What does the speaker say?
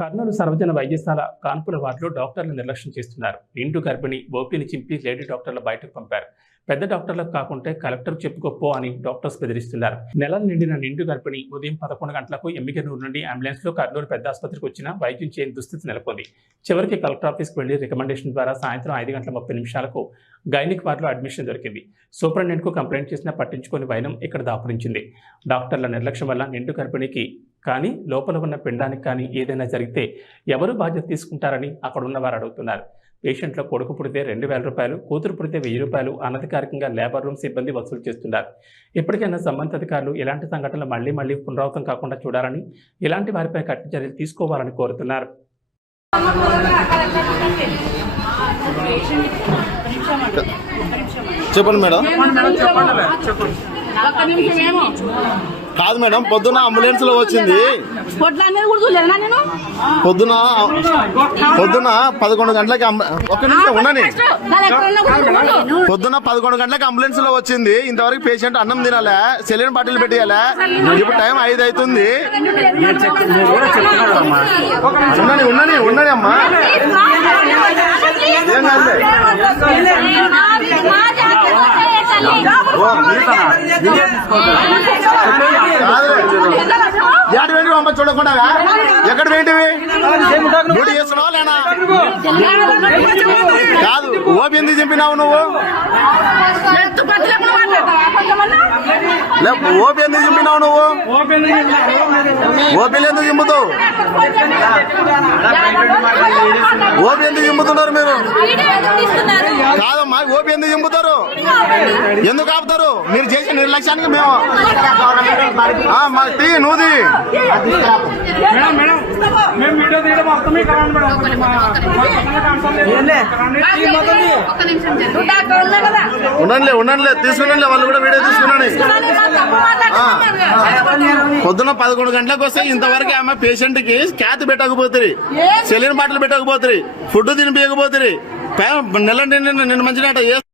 కర్నూలు సర్వజన వైద్యశాల కాన్పుల వార్డులో డాక్టర్లు నిర్లక్ష్యం చేస్తున్నారు. నిండు గర్భిణి ఓపీని చింపి లేడీ డాక్టర్ల బయటకు పంపారు. పెద్ద డాక్టర్లకు కాకుంటే కలెక్టర్ చెప్పుకోపో అని డాక్టర్స్ బెదిరిస్తున్నారు. నెలలు నిండిన నిండు గర్భిణి ఉదయం పదకొండు గంటలకు ఎమ్మిగనూరు నుండి అంబులెన్స్లో కర్నూలు పెద్ద ఆసుపత్రికి వచ్చిన వైద్యం చేయని దుస్థితి నెలకొంది. చివరికి కలెక్టర్ ఆఫీస్కి వెళ్ళి రికమెండేషన్ ద్వారా సాయంత్రం ఐదు గంటల ముప్పై నిమిషాలకు గైనిక్ వార్డులో అడ్మిషన్ దొరికింది. సూపరింటెండెంట్కు కంప్లైంట్ చేసిన పట్టించుకొని వైనం ఇక్కడ దాపురించింది. డాక్టర్ల నిర్లక్ష్యం వల్ల నిండు గర్భిణికి కానీ లోపల ఉన్న పిండానికి కానీ ఏదైనా జరిగితే ఎవరు బాధ్యత తీసుకుంటారని అక్కడ ఉన్న వారు అడుగుతున్నారు. పేషెంట్ల కొడుకు పుడితే రెండు వేల రూపాయలు కూతురు పుడితే వెయ్యి రూపాయలు అనధికారికంగా లేబర్ రూమ్ సిబ్బంది వసూలు చేస్తున్నారు. ఇప్పటికైనా సంబంధిత అధికారులు ఇలాంటి సంఘటనలు మళ్ళీ మళ్ళీ పునరావృతం కాకుండా చూడాలని ఇలాంటి వారిపై కఠిన చర్యలు తీసుకోవాలని కోరుతున్నారు. చెప్పండి మేడం. ఏమో. కాదు మేడం పొద్దున అంబులెన్స్లో వచ్చింది. పొట్ల అనేది కూడా చూడలేదా నేను? పొద్దున పొద్దున పదకొండు గంటలకి అంబ- ఒక్క నిమిషం ఉండని. పొద్దున పదకొండు గంటలకి అంబులెన్స్లో వచ్చింది. ఇంతవరకు పేషెంట్ అన్నం తినాలే? సెలిన్ బాటిల్ పెట్టేయాలే? ఇప్పుడు టైం ఐదు అవుతుంది ఉండని ఉండని ఉండని అమ్మా. కాదులే. యాడి పంప చూడకుండా ఎక్కడ వెంటివి డ్యూటీ లేనా కాదు ఓపి ఎందుకు చెప్పినావు నువ్వు ఓపి ఎందుకు చెప్పినావు నువ్వు ఓపీలు ఎందుకు చంపుతావు ఓపి ఎందుకు చంపుతున్నారు మీరు కాదమ్మా ఓపి ఎందుకు ఎందుకు ఆపుతారు? మీరు చేసే నిర్లక్ష్యానికి మేము ఆ, మా టీ నూది. మేడం మేడం మేము వీడియో తీయడం మేడం. ఉండండి ఉండండి తీసుకునండి వాళ్ళు కూడా వీడియో తీసుకున్నాను పొద్దున పదకొండు గంటలకు వస్తే ఇంతవరకు ఆమె పేషెంట్కి క్యాత్ పెట్టకపోతుంది సెలిన్ బాటిల్ పెట్టకపోతుంది ఫుడ్ తినిపించకపోతుంది నెల నిన్న మంచిగా